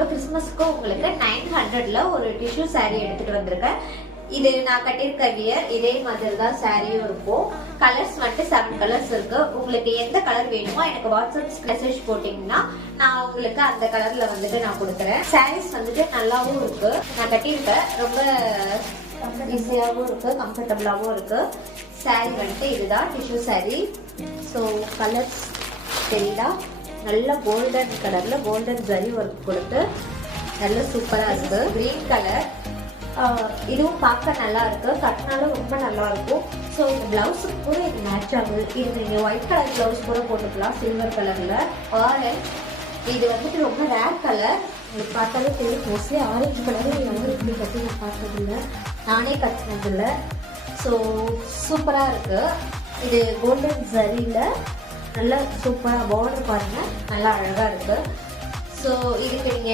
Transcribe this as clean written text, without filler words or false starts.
இப்போ கிறிஸ்மஸ்க்கு உங்களுக்கு 900ல ஒரு டிஷ்யூ saree எடுத்துட்டு வந்திருக்கேன். இது நான் கட்டியிருக்க வியர் இதே மாதிரி தான் சாரியும் இருக்கும். கலர்ஸ் வந்துட்டு 7 கலர்ஸ் இருக்கு. உங்களுக்கு எந்த கலர் வேணுமோ எனக்கு வாட்ஸ்அப் மெசேஜ் போட்டீங்கன்னா நான் உங்களுக்கு அந்த கலர்ல வந்துட்டு நான் கொடுக்குறேன். சாரீஸ் வந்துட்டு நல்லாவும் இருக்கு. நான் கட்டியிருக்கேன், ரொம்ப ஈஸியாகவும் இருக்கு, கம்ஃபர்டபுளாகவும் இருக்கு. சாரி வந்துட்டு இதுதான் டிஷ்யூ சாரி. ஸோ கலர்ஸ் தெரியுதா? நல்ல கோல்டன் கலர்ல கோல்டன் ஜரி ஒர்க் கொடுத்து நல்ல சூப்பரா இருக்கு. கிரீன் கலர், இதுவும் பார்க்க நல்லா இருக்கு, கட்டினாலும் ரொம்ப நல்லா இருக்கும். ஸோ இந்த பிளவுஸுக்கு கூட இது மேட்ச் ஆகுது. இது நீங்கள் ஒயிட் கலர் பிளவுஸ் கூட போட்டுக்கலாம் சில்வர் கலர்ல. ஆரஞ்ச், இது வந்துட்டு ரொம்ப ரேர் கலர், உங்களுக்கு பார்த்தாலே தெரியும். மோஸ்ட்லி ஆரஞ்சு கலர் வந்து இப்படி கட்டி நான் பார்த்ததில்லை, நானே கட்டினதில்லை. ஸோ சூப்பராக இருக்கு. இது கோல்டன் ஜரியில் நல்லா சூப்பராக பார்டர் பாருங்க, நல்லா அழகாக இருக்கு. ஸோ இதுக்கு நீங்கள்